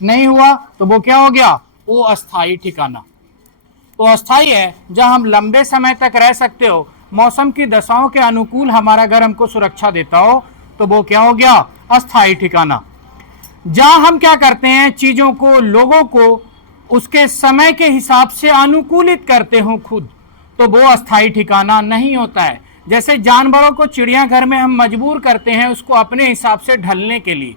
नहीं हुआ तो वो क्या हो गया, वो अस्थाई ठिकाना। तो अस्थाई है जहां हम लंबे समय तक रह सकते हो, मौसम की दशाओं के अनुकूल हमारा घर हमको सुरक्षा देता हो, तो वो क्या हो गया, अस्थाई ठिकाना। जहां हम क्या करते हैं, चीजों को, लोगों को उसके समय के हिसाब से अनुकूलित करते हो खुद, तो वो अस्थाई ठिकाना नहीं होता है। जैसे जानवरों को चिड़ियाघर में हम मजबूर करते हैं उसको अपने हिसाब से ढलने के लिए,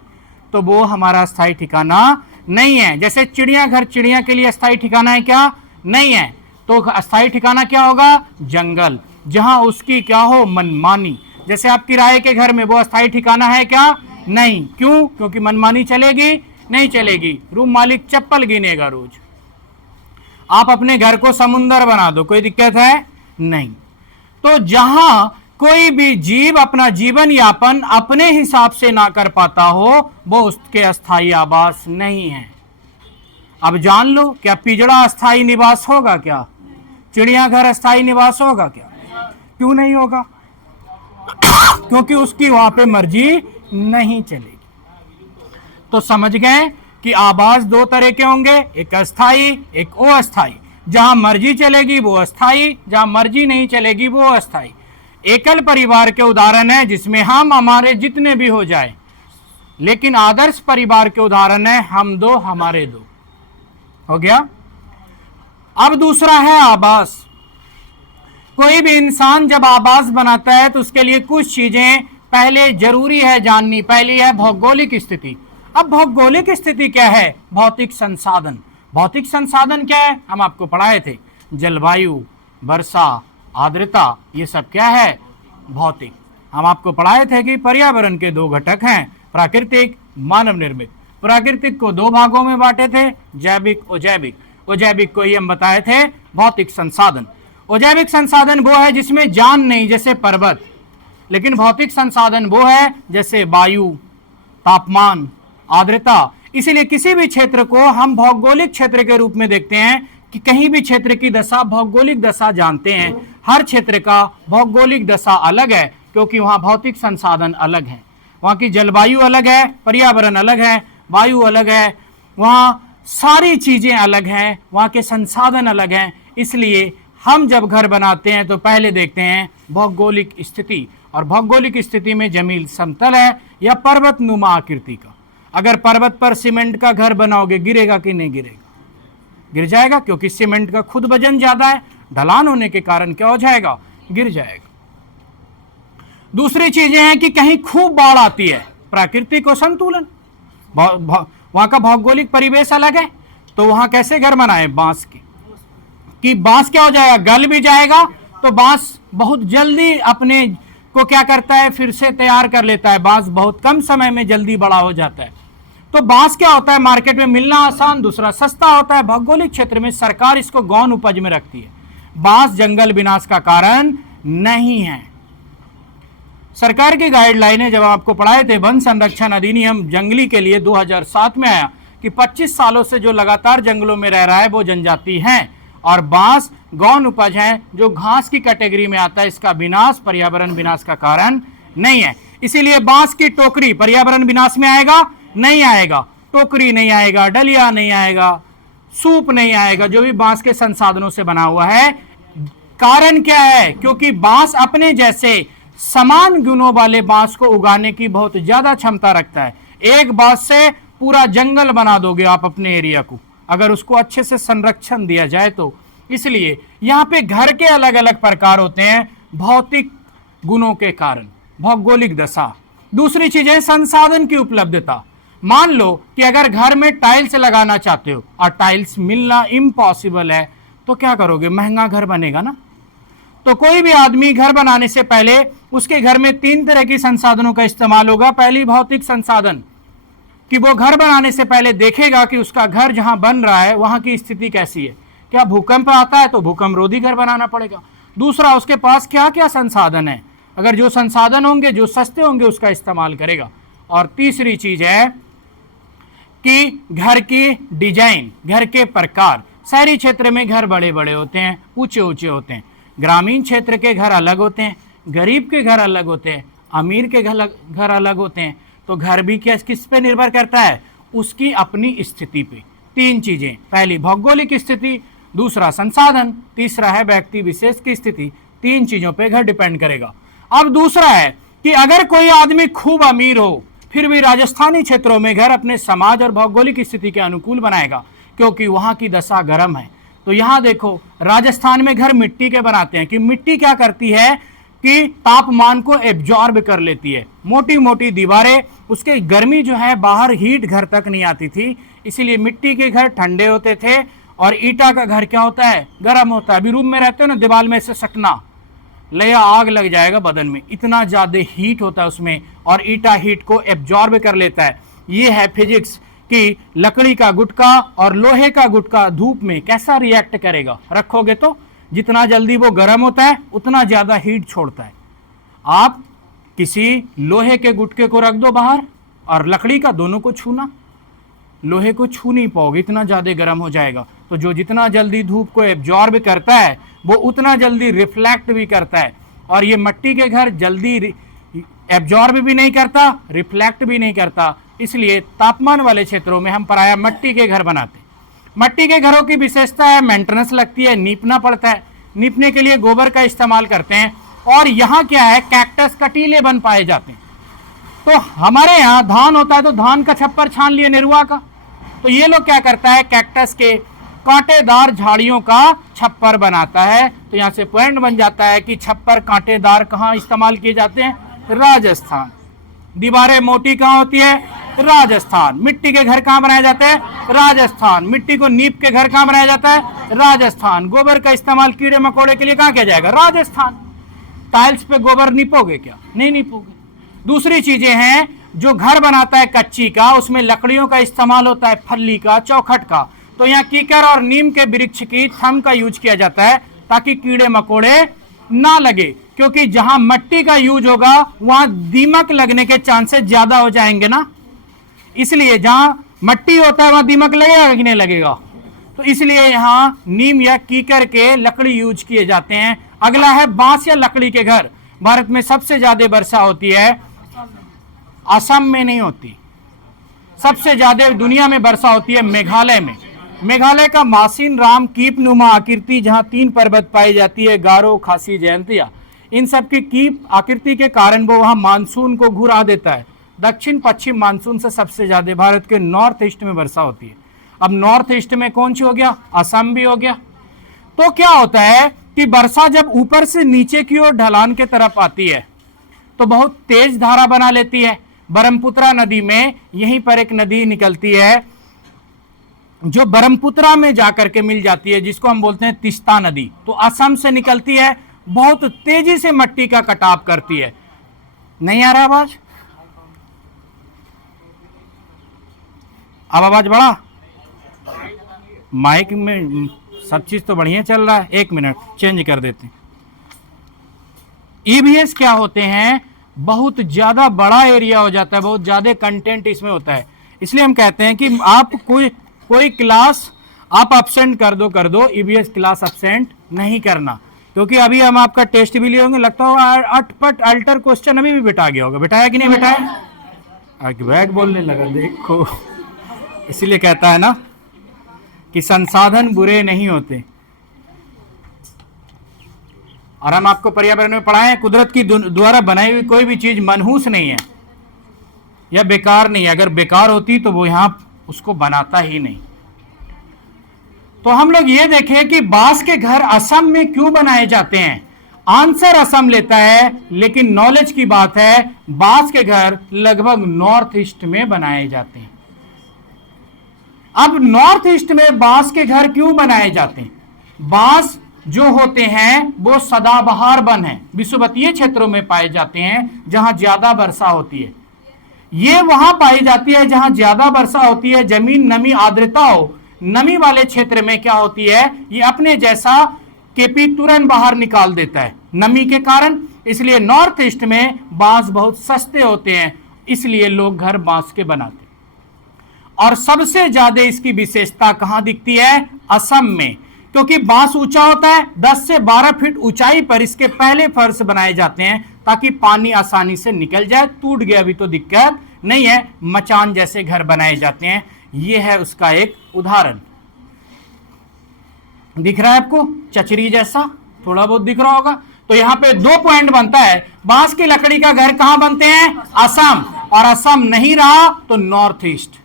तो वो हमारा अस्थाई ठिकाना नहीं है। जैसे चिड़ियाघर चिड़िया के लिए अस्थाई ठिकाना है क्या, नहीं है। तो अस्थाई ठिकाना क्या होगा, जंगल, जहां उसकी क्या हो, मनमानी। जैसे आप किराए के घर में, वो अस्थाई ठिकाना है क्या, नहीं। क्यों, क्योंकि मनमानी चलेगी, नहीं चलेगी। रूम मालिक चप्पल गिनेगा रोज। आप अपने घर को समुंदर बना दो, कोई दिक्कत है, नहीं। तो जहां कोई भी जीव अपना जीवन यापन अपने हिसाब से ना कर पाता हो, वो उसके अस्थाई आवास नहीं है। अब जान लो, क्या पिजड़ा अस्थाई निवास होगा, क्या चिड़ियाघर अस्थाई निवास होगा क्या, क्यों नहीं होगा, क्योंकि उसकी वहां पे मर्जी नहीं चलेगी। तो समझ गए कि आवास दो तरह के होंगे, एक अस्थाई, एक अस्थाई। जहां मर्जी चलेगी वो अस्थाई, जहां मर्जी नहीं चलेगी वो अस्थाई। एकल परिवार के उदाहरण है जिसमें हम हमारे जितने भी हो जाए, लेकिन आदर्श परिवार के उदाहरण है हम दो हमारे दो। हो गया। अब दूसरा है आवास। कोई भी इंसान जब आवास बनाता है तो उसके लिए कुछ चीजें पहले जरूरी है जाननी। पहली है भौगोलिक स्थिति। अब भौगोलिक स्थिति क्या है, भौतिक संसाधन। भौतिक संसाधन क्या है, हम आपको पढ़ाए थे, जलवायु, वर्षा, आर्द्रता, ये सब क्या है, भौतिक। हम आपको पढ़ाए थे कि पर्यावरण के दो घटक हैं, प्राकृतिक, मानव निर्मित। प्राकृतिक को दो भागों में बांटे थे, जैविक और जैविक। अजैविक को ही हम बताए थे भौतिक संसाधन। अजैविक संसाधन वो है जिसमें जान नहीं, जैसे पर्वत। लेकिन भौतिक संसाधन वो है जैसे वायु, तापमान, आर्द्रता। इसीलिए किसी भी क्षेत्र को हम भौगोलिक क्षेत्र के रूप में देखते हैं कि कहीं भी क्षेत्र की दशा, भौगोलिक दशा जानते हैं। हर क्षेत्र का भौगोलिक दशा अलग है क्योंकि वहां भौतिक संसाधन अलग हैं। वहां की जलवायु अलग है, पर्यावरण अलग है, वायु अलग है, वहां सारी चीजें अलग हैं, वहां के संसाधन अलग हैं। इसलिए हम जब घर बनाते हैं तो पहले देखते हैं भौगोलिक स्थिति, और भौगोलिक स्थिति में जमीन समतल है या पर्वतनुमा आकृति का। अगर पर्वत पर सीमेंट का घर बनाओगे, गिरेगा कि नहीं गिरेगा, गिर जाएगा, क्योंकि सीमेंट का खुद वजन ज्यादा है, ढलान होने के कारण क्या हो जाएगा, गिर जाएगा। दूसरी चीजें हैं कि कहीं खूब बाढ़ आती है, प्राकृतिक और संतुलन, वहां का भौगोलिक परिवेश अलग है, तो वहां कैसे घर बनाए, बांस की। कि बांस क्या हो जाएगा, गल भी जाएगा, तो बांस बहुत जल्दी अपने को क्या करता है, फिर से तैयार कर लेता है। बांस बहुत कम समय में जल्दी बड़ा हो जाता है। तो बांस क्या होता है, मार्केट में मिलना आसान, दूसरा सस्ता होता है। भौगोलिक क्षेत्र में सरकार इसको गौण उपज में रखती है। बांस जंगल विनाश का कारण नहीं है। सरकार की गाइडलाइनें जब आपको पढ़ाए थे, वन संरक्षण अधिनियम जंगली के लिए 2007 में आया कि 25 सालों से जो लगातार जंगलों में रह रहा है वो जनजाति है, और बांस गौण उपज है जो घास की कैटेगरी में आता है। इसका विनाश पर्यावरण विनाश का कारण नहीं है। इसीलिए बांस की टोकरी पर्यावरण विनाश में आएगा, नहीं आएगा। टोकरी नहीं आएगा, डलिया नहीं आएगा, सूप नहीं आएगा, जो भी बांस के संसाधनों से बना हुआ है। कारण क्या है, क्योंकि बांस अपने जैसे समान गुणों वाले बांस को उगाने की बहुत ज्यादा क्षमता रखता है। एक बांस से पूरा जंगल बना दोगे आप अपने एरिया को, अगर उसको अच्छे से संरक्षण दिया जाए तो। इसलिए यहाँ पे घर के अलग अलग प्रकार होते हैं भौतिक गुणों के कारण, भौगोलिक दशा। दूसरी चीज है संसाधन की उपलब्धता। मान लो कि अगर घर में टाइल्स लगाना चाहते हो और टाइल्स मिलना इम्पॉसिबल है, तो क्या करोगे, महंगा घर बनेगा ना। तो कोई भी आदमी घर बनाने से पहले उसके घर में 3 तरह की संसाधनों का इस्तेमाल होगा। पहली भौतिक संसाधन, कि वो घर बनाने से पहले देखेगा कि उसका घर जहां बन रहा है वहां की स्थिति कैसी है। क्या भूकंप आता है तो भूकंप रोधी घर बनाना पड़ेगा। दूसरा, उसके पास क्या क्या संसाधन है, अगर जो संसाधन होंगे जो सस्ते होंगे उसका इस्तेमाल करेगा। और तीसरी चीज है कि घर की डिजाइन, घर के प्रकार। शहरी क्षेत्र में घर बड़े बड़े होते हैं, ऊंचे ऊंचे होते हैं। ग्रामीण क्षेत्र के घर अलग होते हैं, गरीब के घर अलग होते हैं, अमीर के घर अलग होते हैं। तो घर भी क्या किस पे निर्भर करता है, उसकी अपनी स्थिति पे। तीन चीजें, पहली भौगोलिक स्थिति, दूसरा संसाधन, तीसरा है व्यक्ति विशेष की स्थिति। तीन चीजों पे घर डिपेंड करेगा। अब दूसरा है कि अगर कोई आदमी खूब अमीर हो फिर भी राजस्थानी क्षेत्रों में घर अपने समाज और भौगोलिक स्थिति के अनुकूल बनाएगा, क्योंकि वहां की दशा गर्म है। तो यहां देखो राजस्थान में घर मिट्टी के बनाते हैं कि मिट्टी क्या करती है कि तापमान को एब्जॉर्ब कर लेती है। मोटी मोटी दीवारें, उसके गर्मी जो है बाहर हीट घर तक नहीं आती थी, इसीलिए मिट्टी के घर ठंडे होते थे। और ईटा का घर क्या होता है, गर्म होता है। अभी रूम में रहते हो ना, दीवार में से सटना, लया आग लग जाएगा बदन में, इतना ज्यादा हीट होता है उसमें, और ईटा हीट को एब्जॉर्ब कर लेता है। ये है फिजिक्स कि लकड़ी का गुटका और लोहे का गुटका धूप में कैसा रिएक्ट करेगा। रखोगे तो जितना जल्दी वो गर्म होता है उतना ज्यादा हीट छोड़ता है। आप किसी लोहे के गुटके को रख दो बाहर और लकड़ी का, दोनों को छूना, लोहे को छू नहीं पाओगे, इतना ज्यादा गर्म हो जाएगा। तो जो जितना जल्दी धूप को एब्जॉर्ब करता है वो उतना जल्दी रिफ्लेक्ट भी करता है। और ये मिट्टी के घर जल्दी एब्जॉर्ब भी नहीं करता, रिफ्लेक्ट भी नहीं करता, इसलिए तापमान वाले क्षेत्रों में हम प्रायः मिट्टी के घर बनाते हैं। मिट्टी के घरों की विशेषता है मेंटेनेंस लगती है, नीपना पड़ता है, नीपने के लिए गोबर का इस्तेमाल करते हैं। और यहाँ क्या है, कैक्टस कटीले बन पाए जाते हैं। तो हमारे यहाँ धान होता है तो धान का छप्पर छान लिए निरुआ का, तो ये लोग क्या करता है, कैक्टस के कांटेदार झाड़ियों का छप्पर बनाता है। तो यहाँ से पॉइंट बन जाता है कि छप्पर कांटेदार कहाँ इस्तेमाल किए जाते हैं, राजस्थान। दीवारें मोटी कहाँ होती है, राजस्थान। मिट्टी के घर कहाँ बनाए जाते हैं, राजस्थान। मिट्टी को नीप के घर कहाँ बनाया जाता है, राजस्थान। गोबर का इस्तेमाल कीड़े मकोड़े के लिए कहाँ किया जाएगा, राजस्थान। टाइल्स पे गोबर नीपोगे क्या, नहीं नीपोगे। दूसरी चीजें हैं, जो घर बनाता है कच्ची का, उसमें लकड़ियों का इस्तेमाल होता है, फल्ली का, चौखट का। तो यहाँ कीकर और नीम के वृक्ष की थम का यूज किया जाता है ताकि कीड़े मकोड़े ना लगे, क्योंकि जहां मिट्टी का यूज होगा वहां दीमक लगने के चांसेस ज्यादा हो जाएंगे ना, इसलिए जहां मिट्टी होता है वहां दीमक लगेगा कि नहीं लगेगा। तो इसलिए यहां नीम या कीकर के लकड़ी यूज किए जाते हैं। अगला है बांस या लकड़ी के घर। भारत में सबसे ज्यादा वर्षा होती है, असम में नहीं होती। सबसे ज्यादा दुनिया में वर्षा होती है मेघालय में। मेघालय का मासिन राम कीप नुमा आकृति, जहां 3 पर्वत पाई जाती है, गारो, खासी, जयंतिया, इन सब की कीप आकृति के कारण वो वहां मानसून को घुरा देता है। दक्षिण पश्चिम मानसून से सबसे ज्यादा भारत के नॉर्थ ईस्ट में वर्षा होती है। अब नॉर्थ ईस्ट में कौन सी हो गया, असम भी हो गया। तो क्या होता है कि वर्षा जब ऊपर से नीचे की ओर ढलान के तरफ आती है तो बहुत तेज धारा बना लेती है। ब्रह्मपुत्रा नदी में यहीं पर एक नदी निकलती है जो ब्रह्मपुत्रा में जाकर के मिल जाती है, जिसको हम बोलते हैं तीस्ता नदी। तो असम से निकलती है, बहुत तेजी से मिट्टी का कटाव करती है। नहीं आ रहा आवाज, अब आवाज बढ़ा, माइक में सब चीज तो बढ़िया चल रहा है। 1 मिनट चेंज कर देते हैं। ईवीएस क्या होते हैं, बहुत ज्यादा बड़ा एरिया हो जाता है, बहुत ज्यादा कंटेंट इसमें होता है, इसलिए हम कहते हैं कि आप कोई क्लास आप अब्सेंट कर दो, ईवीएस क्लास अब्सेंट नहीं करना, क्योंकि अभी हम आपका टेस्ट भी लिए होंगे, लगता होगा अटपट अल्टर क्वेश्चन अभी भी बिठा गया होगा। बिठाया कि नहीं बिठाया, बैग बोलने लगा देखो। इसीलिए कहता है ना कि संसाधन बुरे नहीं होते। और हम आपको पर्यावरण में पढ़ाएं, कुदरत की द्वारा बनाई हुई कोई भी चीज मनहूस नहीं है या बेकार नहीं है। अगर बेकार होती तो वो यहां उसको बनाता ही नहीं। तो हम लोग ये देखें कि बांस के घर असम में क्यों बनाए जाते हैं। आंसर असम लेता है, लेकिन नॉलेज की बात है, बांस के घर लगभग नॉर्थ ईस्ट में बनाए जाते हैं। अब नॉर्थ ईस्ट में बांस के घर क्यों बनाए जाते हैं। बांस जो होते हैं वो सदाबहार वन है, विषुवतीय क्षेत्रों में पाए जाते हैं जहां ज्यादा वर्षा होती है। ये वहां पाई जाती है जहां ज्यादा वर्षा होती है, जमीन नमी आर्द्रता हो। नमी वाले क्षेत्र में क्या होती है, ये अपने जैसा केपी तुरंत बाहर निकाल देता है नमी के कारण। इसलिए नॉर्थ ईस्ट में बांस बहुत सस्ते होते हैं, इसलिए लोग घर बांस के बनाते हैं। और सबसे ज्यादा इसकी विशेषता कहां दिखती है, असम में, क्योंकि बांस ऊंचा होता है। 10 से 12 फीट ऊंचाई पर इसके पहले फर्श बनाए जाते हैं ताकि पानी आसानी से निकल जाए। टूट गया भी तो दिक्कत नहीं है, मचान जैसे घर बनाए जाते हैं। ये है उसका एक उदाहरण। दिख रहा है आपको, चचरी जैसा थोड़ा बहुत दिख रहा होगा। तो यहां पे 2 पॉइंट बनता है। बांस की लकड़ी का घर कहां बनते हैं? असम। और असम नहीं रहा तो नॉर्थ ईस्ट।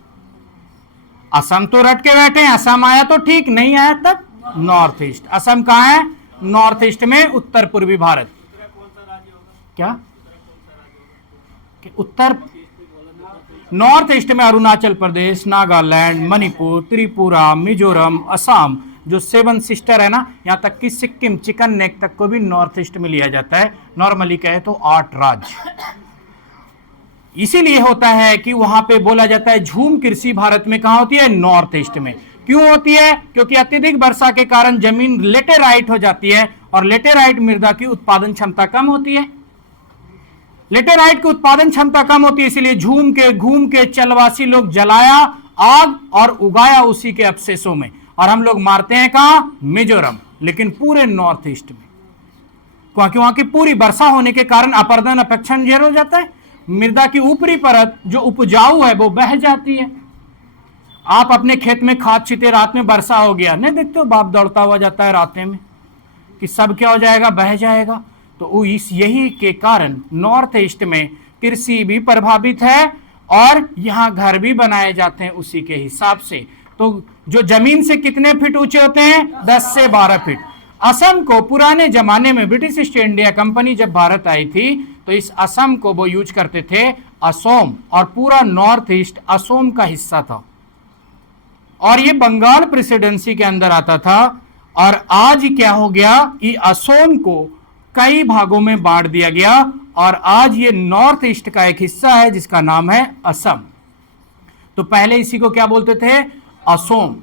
असम तो रट के बैठे हैं, असम आया तो ठीक, नहीं आया तब नॉर्थ ईस्ट। असम कहां है? नॉर्थ ईस्ट में, उत्तर पूर्वी भारत। क्या उत्तर नॉर्थ ईस्ट में अरुणाचल प्रदेश, नागालैंड, मणिपुर, त्रिपुरा, मिजोरम, असम, जो 7 सिस्टर है ना, यहां तक कि सिक्किम, चिकन नेक तक को भी नॉर्थ ईस्ट में लिया जाता है। नॉर्मली कहे तो 8 राज्य। इसीलिए होता है कि वहां पे बोला जाता है झूम कृषि भारत में कहां होती है? नॉर्थ ईस्ट में। क्यों होती है? क्योंकि अत्यधिक वर्षा के कारण जमीन लेटेराइट हो जाती है और लेटेराइट मृदा की उत्पादन क्षमता कम होती है। लेटेराइट की उत्पादन क्षमता कम होती है, इसलिए झूम के घूम के चलवासी लोग जलाया आग और उगाया उसी के अवशेषों में। और हम लोग मारते हैं कहां? मिजोरम, लेकिन पूरे नॉर्थ ईस्ट में, क्योंकि वहां की पूरी वर्षा होने के कारण अपर्दन अपेक्षण जैर हो जाता है। मृदा की ऊपरी परत जो उपजाऊ है वो बह जाती है। आप अपने खेत में खाद छींटे, रात में वर्षा हो गया, नहीं देखते हो बाप दौड़ता हुआ जाता है रात में कि सब क्या हो जाएगा? बह जाएगा। तो इस यही के कारण नॉर्थ ईस्ट में कृषि भी प्रभावित है और यहां घर भी बनाए जाते हैं उसी के हिसाब से। तो जो जमीन से कितने फीट ऊंचे होते हैं? 10 से 12 फीट। असम को पुराने जमाने में ब्रिटिश ईस्ट इंडिया कंपनी जब भारत आई थी तो इस असम को वो यूज करते थे असोम, और पूरा नॉर्थ ईस्ट असोम का हिस्सा था और ये बंगाल प्रेसिडेंसी के अंदर आता था। और आज क्या हो गया? ये असोम को कई भागों में बांट दिया गया और आज ये नॉर्थ ईस्ट का एक हिस्सा है जिसका नाम है असम। तो पहले इसी को क्या बोलते थे? असोम।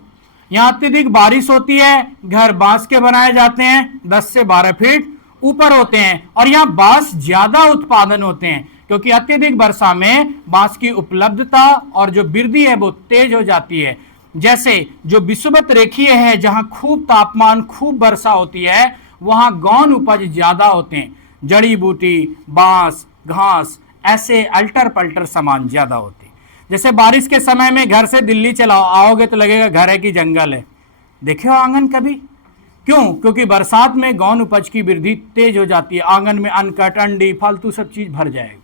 यहां अत्यधिक बारिश होती है, घर बांस के बनाए जाते हैं, 10 से 12 फीट ऊपर होते हैं और यहां बांस ज्यादा उत्पादन होते हैं क्योंकि अत्यधिक वर्षा में बांस की उपलब्धता और जो वृद्धि है वो तेज हो जाती है। जैसे जो विषुवत रेखीय है, जहां खूब तापमान, खूब वर्षा होती है, वहां गौन उपज ज्यादा होते हैं। जड़ी बूटी, बांस, घास, ऐसे अल्टर पल्टर सामान ज्यादा होते हैं। जैसे बारिश के समय में घर से दिल्ली चलाओ, आओगे तो लगेगा घर है कि जंगल है। देखे हो आंगन कभी? क्यों? क्योंकि बरसात में गौन उपज की वृद्धि तेज हो जाती है, आंगन में अनकट, अंडी, फालतू सब चीज भर जाएगा।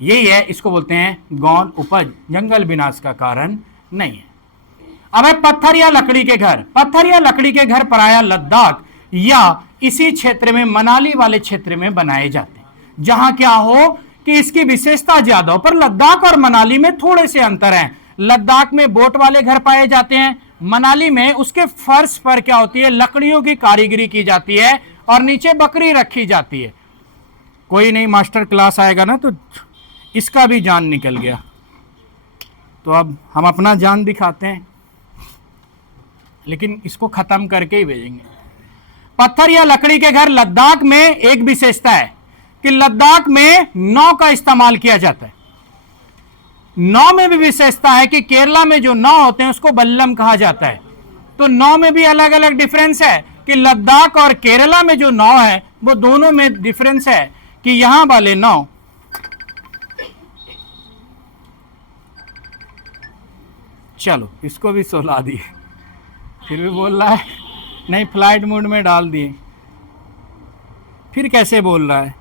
यही है, इसको बोलते हैं गौन उपज। जंगल विनाश का कारण नहीं है। अब है पत्थर या लकड़ी के घर। पत्थर या लकड़ी के घर प्रायः लद्दाख या इसी क्षेत्र में, मनाली वाले क्षेत्र में बनाए जाते हैं, जहां क्या हो कि इसकी विशेषता ज्यादा हो। पर लद्दाख और मनाली में थोड़े से अंतर हैं। लद्दाख में बोट वाले घर पाए जाते हैं, मनाली में उसके फर्श पर क्या होती है? लकड़ियों की कारीगरी की जाती है और नीचे बकरी रखी जाती है। कोई नहीं, मास्टर क्लास आएगा ना तो इसका भी जान निकल गया। तो अब हम अपना जान दिखाते हैं, लेकिन इसको खत्म करके ही भेजेंगे। पत्थर या लकड़ी के घर लद्दाख में एक विशेषता है कि लद्दाख में नाव का इस्तेमाल किया जाता है। नाव में भी विशेषता है कि केरला में जो नाव होते हैं उसको बल्लम कहा जाता है। तो नाव में भी अलग अलग डिफरेंस है कि लद्दाख और केरला में जो नाव है वो दोनों में डिफरेंस है कि यहां वाले नाव चलो इसको भी सुला दिए, फिर भी बोल रहा है नहीं, फ्लाइट मोड में डाल दिए, फिर कैसे बोल रहा है?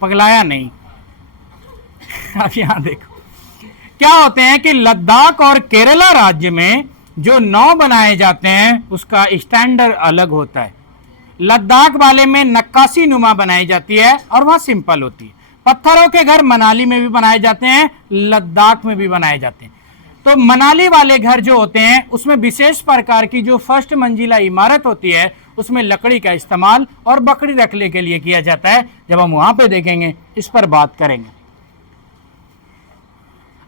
पगलाया नहीं। अब यहां देखो क्या होते हैं कि लद्दाख और केरला राज्य में जो नाव बनाए जाते हैं उसका स्टैंडर्ड अलग होता है। लद्दाख वाले में नक्काशी नुमा बनाई जाती है और वह सिंपल होती है। पत्थरों के घर मनाली में भी बनाए जाते हैं, लद्दाख में भी बनाए जाते हैं। तो मनाली वाले घर जो होते हैं उसमें विशेष प्रकार की जो फर्स्ट मंजिला इमारत होती है उसमें लकड़ी का इस्तेमाल और बकरी रखने के लिए किया जाता है। जब हम वहां पे देखेंगे इस पर बात करेंगे।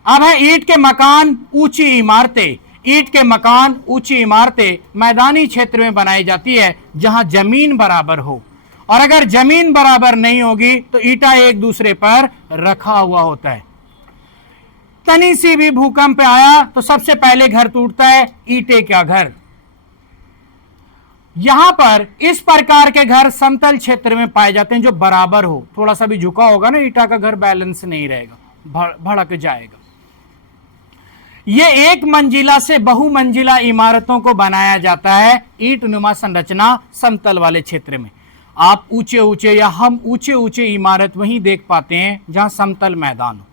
अब है ईंट के मकान, ऊंची इमारतें। ईंट के मकान, ऊंची इमारतें मैदानी क्षेत्र में बनाई जाती है जहां जमीन बराबर हो, और अगर जमीन बराबर नहीं होगी तो ईंटा एक दूसरे पर रखा हुआ होता है। तनी सी भी भूकंप आया तो सबसे पहले घर टूटता है, ईंटे का घर। यहां पर इस प्रकार के घर समतल क्षेत्र में पाए जाते हैं जो बराबर हो, थोड़ा सा भी झुका होगा ना ईटा का घर बैलेंस नहीं रहेगा, भड़क जाएगा। ये एक मंजिला से बहुमंजिला इमारतों को बनाया जाता है ईंट नुमा संरचना समतल वाले क्षेत्र में। आप ऊंचे ऊंचे या हम ऊंचे ऊंचे इमारत वहीं देख पाते हैं जहां समतल मैदान हो।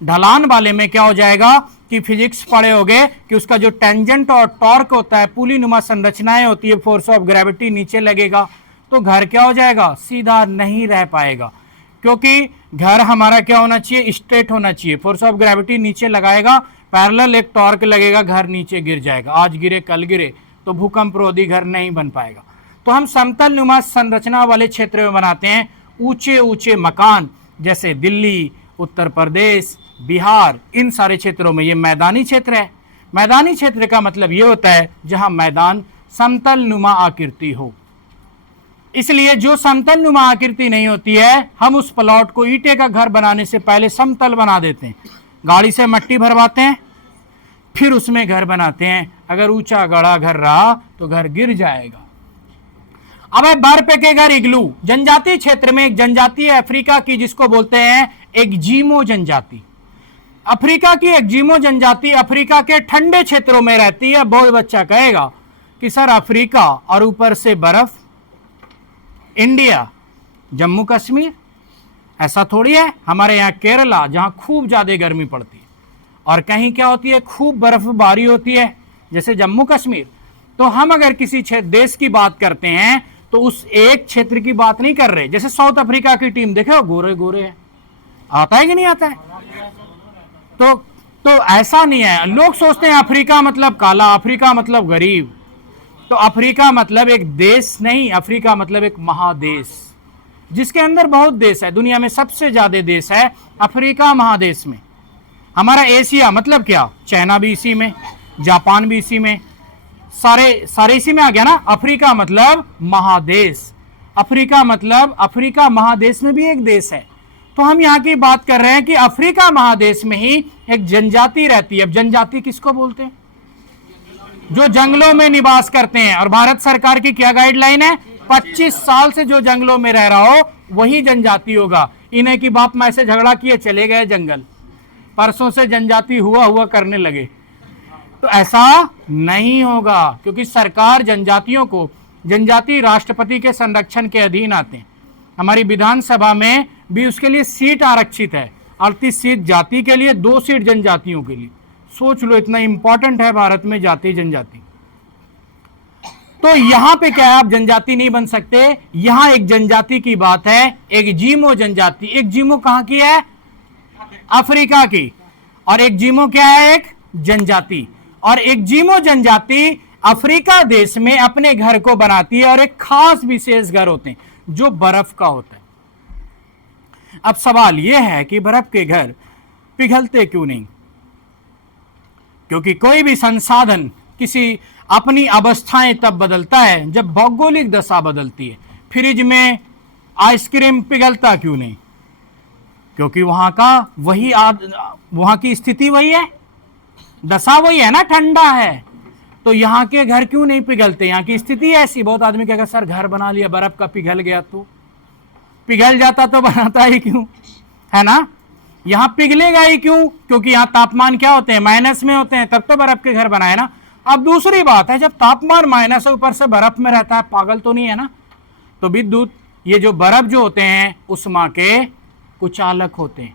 ढलान वाले में क्या हो जाएगा कि फिजिक्स पढ़े होगे कि उसका जो टेंजेंट और टॉर्क होता है, पुली नुमा संरचनाएं होती है, फोर्स ऑफ ग्रेविटी नीचे लगेगा तो घर क्या हो जाएगा, सीधा नहीं रह पाएगा। क्योंकि घर हमारा क्या होना चाहिए, स्ट्रेट होना चाहिए। फोर्स ऑफ ग्रेविटी नीचे लगाएगा, पैरेलल एक टॉर्क लगेगा, घर नीचे गिर जाएगा। आज गिरे कल गिरे तो भूकंप रोधी घर नहीं बन पाएगा। तो हम समतल नुमा संरचना वाले क्षेत्र में बनाते हैं ऊंचे ऊंचे मकान, जैसे दिल्ली, उत्तर प्रदेश, बिहार, इन सारे क्षेत्रों में। ये मैदानी क्षेत्र है। मैदानी क्षेत्र का मतलब ये होता है जहां मैदान समतल नुमा आकृति हो। इसलिए जो समतल नुमा आकृति नहीं होती है, हम उस प्लॉट को ईंटे का घर बनाने से पहले समतल बना देते हैं। गाड़ी से मट्टी भरवाते हैं, फिर उसमें घर बनाते हैं। अगर ऊंचा गड़ा घर रहा तो घर गिर जाएगा। अब है बर्फ के घर इग्लू। जनजातीय क्षेत्र में एक जनजाति है अफ्रीका की जिसको बोलते हैं एक्जिमो जनजाति। अफ्रीका की एक्जिमो जनजाति अफ्रीका के ठंडे क्षेत्रों में रहती है। बहुत बच्चा कहेगा कि सर अफ्रीका और ऊपर से बर्फ, इंडिया, जम्मू कश्मीर, ऐसा थोड़ी है। हमारे यहाँ केरला जहां खूब ज्यादा गर्मी पड़ती है और कहीं क्या होती है, खूब बर्फबारी होती है, जैसे जम्मू कश्मीर। तो हम अगर किसी देश की बात करते हैं तो उस एक क्षेत्र की बात नहीं कर रहे। जैसे साउथ अफ्रीका की टीम देखे, गोरे गोरे है, आता है कि नहीं आता है? तो ऐसा नहीं है। लोग सोचते हैं अफ्रीका मतलब काला, अफ्रीका मतलब गरीब। तो अफ्रीका मतलब एक देश नहीं, अफ्रीका मतलब एक महादेश जिसके अंदर बहुत देश है। दुनिया में सबसे ज्यादा देश है अफ्रीका महादेश में। हमारा एशिया मतलब क्या, चाइना भी इसी में, जापान भी इसी में, सारे इसी में आ गया ना। अफ्रीका मतलब महादेश, अफ्रीका मतलब अफ्रीका महादेश में भी एक देश है। तो हम यहाँ की बात कर रहे हैं कि अफ्रीका महादेश में ही एक जनजाति रहती है। अब जनजाति किसको बोलते हैं? जो जंगलों में निवास करते हैं। और भारत सरकार की क्या गाइडलाइन है, 25 साल से जो जंगलों में रह रहा हो वही जनजाति होगा। इन्हें की बाप माँ से झगड़ा किए चले गए जंगल, परसों से जनजाति हुआ करने लगे। तो ऐसा नहीं होगा, क्योंकि सरकार जनजातियों को, जनजाति राष्ट्रपति के संरक्षण के अधीन आते हैं। हमारी विधानसभा में भी उसके लिए सीट आरक्षित है, 38 सीट जाति के लिए, 2 सीट जनजातियों के लिए। सोच लो, इतना इंपॉर्टेंट है भारत में जाति जनजाति। तो यहां पे क्या है, आप जनजाति नहीं बन सकते। यहां एक जनजाति की बात है, एक जीमो जनजाति। एक जीमो कहां की है, अफ्रीका की। और एक जीमो क्या है, एक जनजाति। और एक जीमो जनजाति अफ्रीका देश में अपने घर को बनाती है और एक खास विशेष घर होते हैं जो बर्फ का होता है। अब सवाल यह है कि बर्फ के घर पिघलते क्यों नहीं? क्योंकि कोई भी संसाधन किसी अपनी अवस्थाएं तब बदलता है जब भौगोलिक दशा बदलती है। फ्रिज में आइसक्रीम पिघलता क्यों नहीं? क्योंकि वहां की स्थिति वही है, दशा वही है ना, ठंडा है। तो यहाँ के घर क्यों नहीं पिघलते? यहाँ की स्थिति ऐसी। बहुत आदमी कहेगा सर घर बना लिया, बर्फ का पिघल गया, तो पिघल जाता तो बनाता ही क्यों, है ना। यहाँ पिघलेगा ही क्यों? क्योंकि यहाँ तापमान क्या होते हैं, माइनस में होते हैं, तब तो बर्फ के घर बनाए ना। अब दूसरी बात है, जब तापमान माइनस है, ऊपर से बर्फ में रहता है, पागल तो नहीं है ना। तो विद्युत, ये जो बर्फ जो होते हैं उष्मा के कुचालक होते हैं।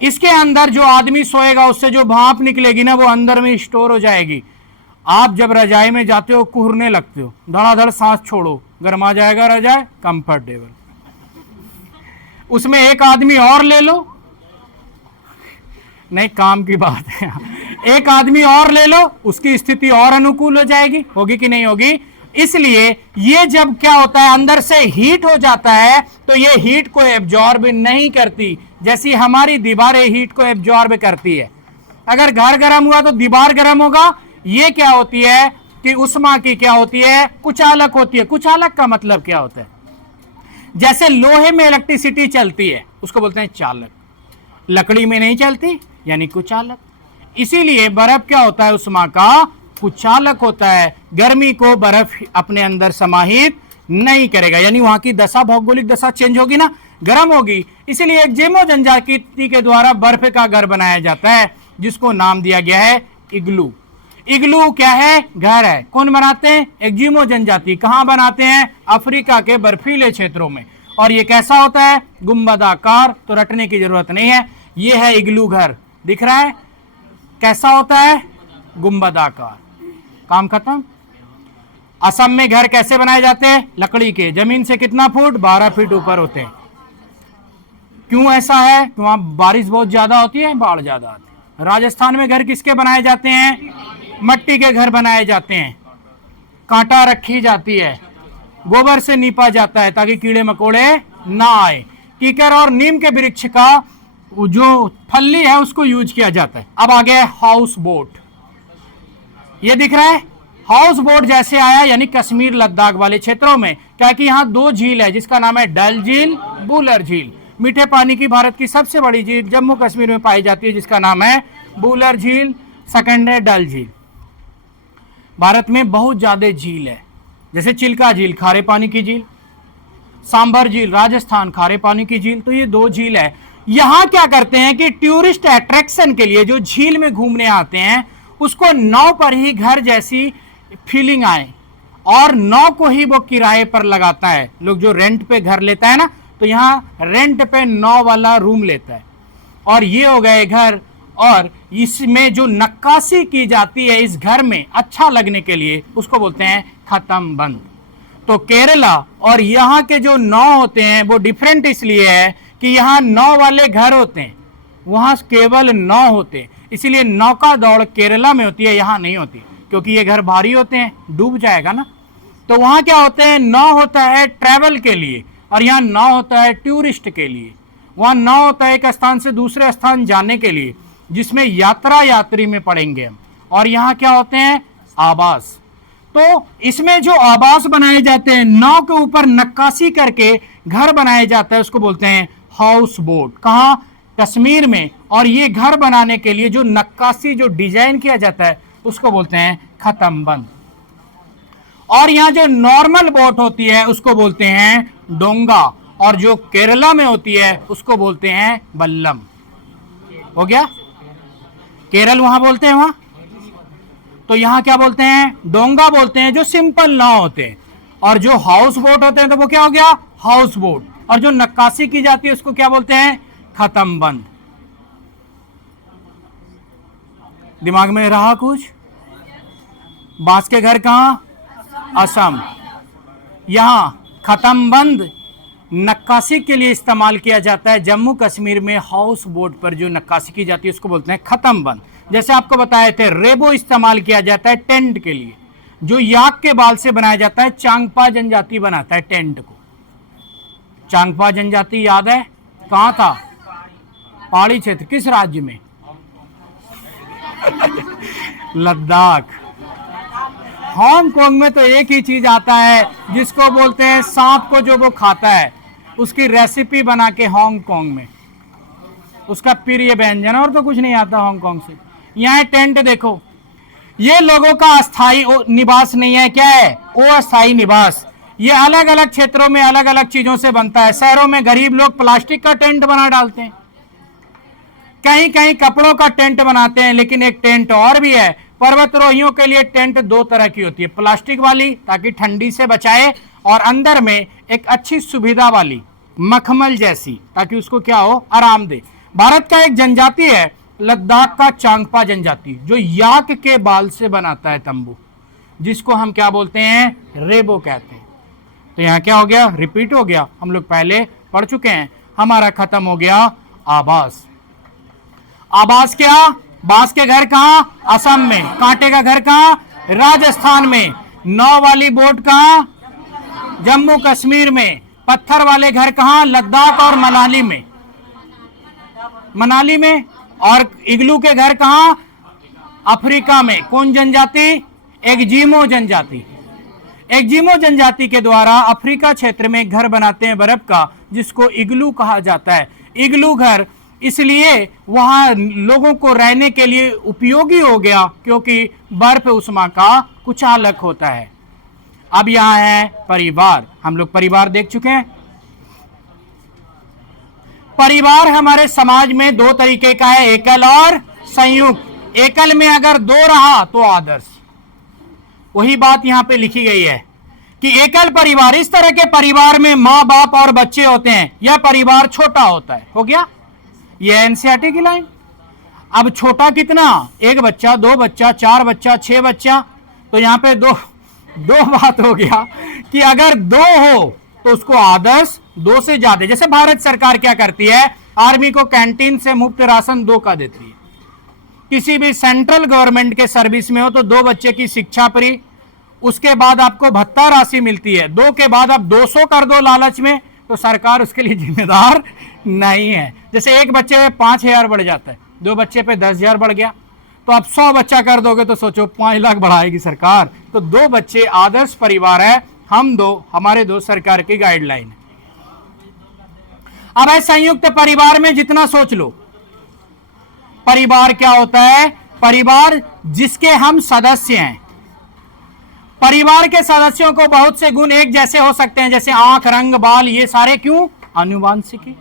इसके अंदर जो आदमी सोएगा उससे जो भाप निकलेगी ना, वो अंदर में स्टोर हो जाएगी। आप जब रजाई में जाते हो, कुहरने लगते हो, धड़ाधड़ सांस छोड़ो, गर्मा जाएगा रजाई, कंफर्टेबल। उसमें एक आदमी और ले लो, नहीं काम की बात है, एक आदमी और ले लो, उसकी स्थिति और अनुकूल हो जाएगी। होगी कि नहीं होगी? इसलिए ये जब क्या होता है, अंदर से हीट हो जाता है, तो ये हीट को एब्जॉर्ब नहीं करती, जैसी हमारी दीवारें हीट को एब्जॉर्ब करती है। अगर घर गर्म हुआ तो दीवार गर्म होगा। ये क्या होती है कि उष्मा की क्या होती है, कुचालक होती है। कुचालक का मतलब क्या होता है? जैसे लोहे में इलेक्ट्रिसिटी चलती है, उसको बोलते हैं चालक। लकड़ी में नहीं चलती, यानी कुचालक। इसीलिए बर्फ क्या होता है, उष्मा का कुचालक होता है, गर्मी को बर्फ अपने अंदर समाहित नहीं करेगा, यानी वहां की दशा, भौगोलिक दशा चेंज होगी ना, गर्म होगी। इसलिए एग्जिमो जनजाति के द्वारा बर्फ का घर बनाया जाता है जिसको नाम दिया गया है इग्लू। इग्लू क्या है? घर है। कौन बनाते हैं? एग्जिमो जनजाति। कहां बनाते हैं? अफ्रीका के बर्फीले क्षेत्रों में। और ये कैसा होता है? गुंबदाकार, तो रटने की जरूरत नहीं है। ये है इग्लू घर, दिख रहा है कैसा होता है? गुंबदाकार। काम खत्म। असम में घर कैसे बनाए जाते हैं? लकड़ी के। जमीन से कितना फुट? 12 फीट ऊपर होते हैं। क्यों ऐसा है? तो वहां बारिश बहुत ज्यादा होती है, बाढ़ ज्यादा आती है। राजस्थान में घर किसके बनाए जाते हैं? मट्टी के घर बनाए जाते हैं। कांटा रखी जाती है, गोबर से नीपा जाता है ताकि कीड़े मकोड़े ना आए। कीकर और नीम के वृक्ष का जो फल्ली है उसको यूज किया जाता है। अब आ गया हाउस बोट। ये दिख रहा है हाउस बोट जैसे आया, यानी कश्मीर लद्दाख वाले क्षेत्रों में, क्या कि यहाँ 2 झील है जिसका नाम है डल झील, बुलर झील। मीठे पानी की भारत की सबसे बड़ी झील जम्मू कश्मीर में पाई जाती है जिसका नाम है बुलर झील, सेकंड है डल झील। भारत में बहुत ज्यादा झील है, जैसे चिल्का झील खारे पानी की झील, सांबर झील राजस्थान खारे पानी की झील। तो ये 2 झील है। यहां क्या करते हैं कि टूरिस्ट अट्रैक्शन के लिए जो झील में घूमने आते हैं उसको नाव पर ही घर जैसी फीलिंग आए, और नाव को ही वो किराए पर लगाता है। लोग जो रेंट पे घर लेता है ना, तो यहाँ रेंट पे नाव वाला रूम लेता है। और ये हो गए घर, और इसमें जो नक्काशी की जाती है इस घर में अच्छा लगने के लिए उसको बोलते हैं खत्म बंद। तो केरला और यहाँ के जो नाव होते हैं वो डिफरेंट इसलिए है कि यहाँ नाव वाले घर होते हैं, वहां केवल नाव होते हैं। इसीलिए नौका दौड़ केरला में होती है, यहाँ नहीं होती, क्योंकि ये घर भारी होते हैं, डूब जाएगा ना। तो वहां क्या होते हैं? नाव होता है ट्रैवल के लिए, और यहाँ नाव होता है टूरिस्ट के लिए। वहां नाव होता है एक स्थान से दूसरे स्थान जाने के लिए, जिसमें यात्री में पढ़ेंगे हम। और यहाँ क्या होते हैं? आवास। तो इसमें जो आवास बनाए जाते हैं, नाव के ऊपर नक्काशी करके घर बनाया जाता है, उसको बोलते हैं हाउस बोट। कहाँ? कश्मीर में। और ये घर बनाने के लिए जो नक्काशी, जो डिजाइन किया जाता है उसको बोलते हैं खत्म बंद। और यहाँ जो नॉर्मल बोट होती है उसको बोलते हैं डोंगा, और जो केरला में होती है उसको बोलते हैं बल्लम। हो गया? केरल वहां बोलते हैं वहां, तो यहां क्या बोलते हैं? डोंगा बोलते हैं, जो सिंपल नाव होते हैं। और जो हाउस बोट होते हैं तो वो क्या हो गया? House boat. और जो नक्काशी की जाती है उसको क्या बोलते हैं? खत्म बंद। दिमाग में रहा कुछ? बांस के घर कहां? असम। यहां खत्म बंद नक्काशी के लिए इस्तेमाल किया जाता है। जम्मू कश्मीर में हाउस बोट पर जो नक्काशी की जाती है उसको बोलते हैं खत्म बंद। जैसे आपको बताए थे, रेबो इस्तेमाल किया जाता है टेंट के लिए, जो याक के बाल से बनाया जाता है। चांगपा जनजाति बनाता है टेंट को। चांगपा जनजाति याद है कहां था? पहाड़ी क्षेत्र। किस राज्य में? लद्दाख। हांगकांग में तो एक ही चीज आता है जिसको बोलते हैं सांप को जो वो खाता है, उसकी रेसिपी बना के हांगकांग में, उसका प्रिय व्यंजन। और तो कुछ नहीं आता हांगकांग से। यहाँ टेंट देखो, ये लोगों का अस्थाई निवास नहीं है, क्या है? अस्थाई निवास। ये अलग अलग क्षेत्रों में अलग अलग चीजों से बनता है। शहरों में गरीब लोग प्लास्टिक का टेंट बना डालते हैं, कहीं कहीं कपड़ों का टेंट बनाते हैं। लेकिन एक टेंट और भी है, पर्वतारोहियों के लिए टेंट 2 तरह की होती है। प्लास्टिक वाली ताकि ठंडी से बचाए, और अंदर में एक अच्छी सुविधा वाली मखमल जैसी, ताकि उसको क्या हो? आराम दे। भारत का एक जनजाति है लद्दाख का चांगपा जनजाति, जो याक के बाल से बनाता है तंबू, जिसको हम क्या बोलते हैं? रेबो कहते हैं। तो यहाँ क्या हो गया? रिपीट हो गया, हम लोग पहले पढ़ चुके हैं। हमारा खत्म हो गया आवास। आवास क्या? बांस के घर कहां? असम में। कांटे का घर कहां? राजस्थान में। नाव वाली बोट कहां? जम्मू कश्मीर में। पत्थर वाले घर कहां? लद्दाख और मनाली में। मनाली में। और इग्लू के घर कहां? अफ्रीका में। कौन जनजाति? एग्जिमो जनजाति। एग्जिमो जनजाति के द्वारा अफ्रीका क्षेत्र में घर बनाते हैं बर्फ का, जिसको इग्लू कहा जाता है। इग्लू घर इसलिए वहां लोगों को रहने के लिए उपयोगी हो गया क्योंकि बर्फ उष्मा का कुछ अलग होता है। अब यहां है परिवार, हम लोग परिवार देख चुके हैं। परिवार हमारे समाज में दो तरीके का है, एकल और संयुक्त। एकल में अगर दो रहा तो आदर्श, वही बात यहां पे लिखी गई है कि एकल परिवार, इस तरह के परिवार में मां बाप और बच्चे होते हैं, यह परिवार छोटा होता है। हो गया, यह एनसीईआरटी की लाइन। अब छोटा कितना, एक बच्चा, दो बच्चा, चार बच्चा, छह बच्चा, तो यहां पे दो बात हो गया कि अगर दो हो तो उसको आदर्श, दो से ज्यादा। जैसे भारत सरकार क्या करती है, आर्मी को कैंटीन से मुफ्त राशन 2 का देती है। किसी भी सेंट्रल गवर्नमेंट के सर्विस में हो तो 2 बच्चे की शिक्षा फ्री, उसके बाद आपको भत्ता राशि मिलती है। 2 के बाद आप 200 कर दो लालच में, तो सरकार उसके लिए जिम्मेदार नहीं है। जैसे एक बच्चे पे 5,000 बढ़ जाता है, 2 बच्चे पे 10,000 बढ़ गया, तो आप 100 बच्चा कर दोगे तो सोचो 5 लाख बढ़ाएगी सरकार। तो 2 बच्चे आदर्श परिवार है, हम दो, हमारे दो सरकार की गाइडलाइन है। अब है संयुक्त परिवार में जितना सोच लो, परिवार क्या होता है, परिवार जिसके हम सदस्य हैं। परिवार के सदस्यों को बहुत से गुण एक जैसे हो सकते हैं, जैसे आंख, रंग, बाल, ये सारे क्यों, आनुवांशिकी।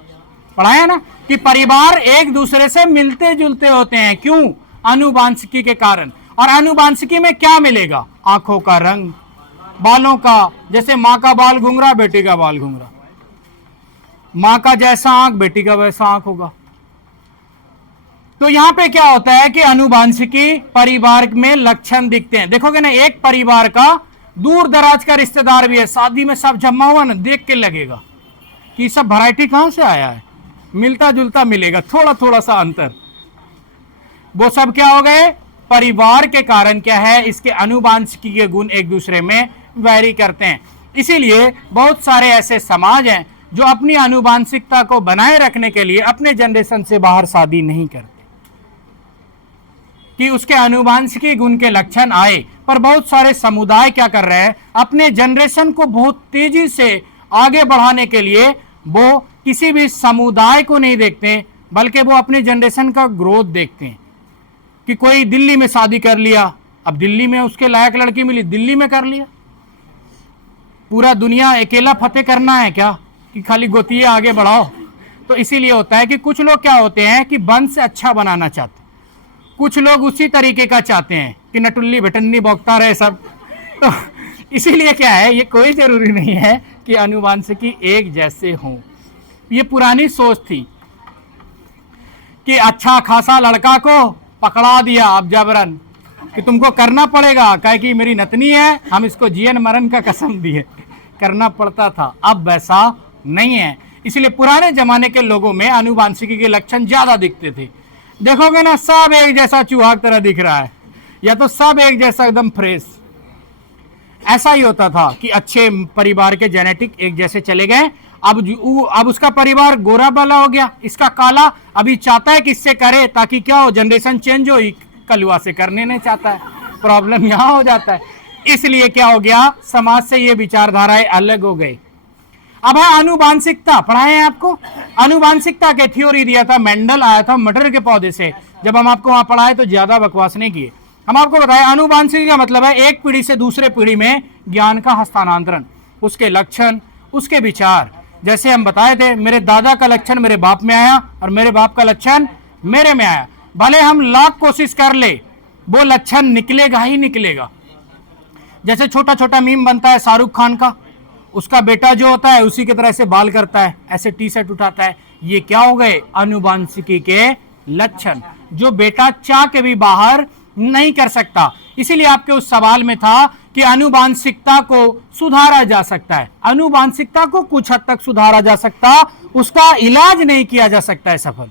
पढ़ाया ना कि परिवार एक दूसरे से मिलते जुलते होते हैं, क्यों, आनुवांशिकी के कारण। और आनुवांशिकी में क्या मिलेगा, आंखों का रंग, बालों का, जैसे मां का बाल घुंघरा, बेटी का बाल घुंघरा, मां का जैसा आंख, बेटी का वैसा आंख होगा। तो यहां पे क्या होता है कि आनुवांशिकी परिवार में लक्षण दिखते हैं। देखोगे ना, एक परिवार का दूर दराज का रिश्तेदार भी है, शादी में सब जमा हुआ ना, देख के लगेगा कि सब वैरायटी कहां से आया है, मिलता जुलता मिलेगा, थोड़ा थोड़ा सा अंतर। वो सब क्या हो गए, परिवार के कारण क्या है, इसके आनुवांशिकी के गुण एक दूसरे में वैरी करते हैं। इसीलिए बहुत सारे ऐसे समाज हैं जो अपनी आनुवांशिकता को बनाए रखने के लिए अपने जनरेशन से बाहर शादी नहीं करते कि उसके आनुवांशिकी गुण के लक्षण आए। पर बहुत सारे समुदाय क्या कर रहे हैं, अपने जनरेशन को बहुत तेजी से आगे बढ़ाने के लिए वो किसी भी समुदाय को नहीं देखते, बल्कि वो अपने जनरेशन का ग्रोथ देखते हैं। कि कोई दिल्ली में शादी कर लिया, अब दिल्ली में उसके लायक लड़की मिली, दिल्ली में कर लिया। पूरा दुनिया अकेला फतेह करना है क्या, कि खाली गोतिये आगे बढ़ाओ। तो इसीलिए होता है कि कुछ लोग क्या होते हैं कि वंश अच्छा बनाना चाहते, कुछ लोग उसी तरीके का चाहते हैं कि नटुल्ली भटन्नी बौखता रहे सब। तो इसीलिए क्या है, ये कोई जरूरी नहीं है कि आनुवांशिकी एक जैसे हों। ये पुरानी सोच थी कि अच्छा खासा लड़का को पकड़ा दिया अब जबरन कि तुमको करना पड़ेगा, कहे कि मेरी नतनी है, हम इसको जीवन मरण का कसम दिए, करना पड़ता था। अब वैसा नहीं है। इसलिए पुराने जमाने के लोगों में आनुवांशिकी के लक्षण ज्यादा दिखते थे। देखोगे ना, सब एक जैसा चूहा की तरह दिख रहा है, या तो सब एक जैसा एकदम फ्रेश। ऐसा ही होता था कि अच्छे परिवार के जेनेटिक एक जैसे चले गए। अब उसका परिवार गोरा बाला हो गया, इसका काला। अभी चाहता है कि इससे करे ताकि क्या हो, जनरेशन चेंज हो, कलुआ से करने नहीं चाहता है। प्रॉब्लम यहां हो जाता है। इसलिए क्या हो गया, समाज से ये विचारधाराएं अलग हो गई। अब है आनुवांशिकता, पढ़ाए हैं आपको। आनुवांशिकता के थ्योरी दिया था, मेंडल आया था मटर के पौधे से। जब हम आपको वहां पढ़ाए तो ज्यादा बकवास नहीं किए। हम आपको बताया आनुवांशिकी का मतलब है एक पीढ़ी से दूसरे पीढ़ी में ज्ञान का हस्तांतरण, उसके लक्षण, उसके विचार। जैसे हम बताए थे, मेरे दादा का लक्षण मेरे बाप में आया और मेरे बाप का लक्षण मेरे में आया। भले हम लाख कोशिश कर ले, वो लक्षण निकलेगा ही निकलेगा। जैसे छोटा छोटा मीम बनता है शाहरुख खान का, उसका बेटा जो होता है उसी की तरह से बाल करता है, ऐसे टी शर्ट उठाता है। ये क्या हो गए, आनुवांशिकी के लक्षण, जो बेटा चाह के भी बाहर नहीं कर सकता। इसीलिए आपके उस सवाल में था कि आनुवांशिकता को सुधारा जा सकता है। आनुवांशिकता को कुछ हद तक सुधारा जा सकता, उसका इलाज नहीं किया जा सकता है सफल।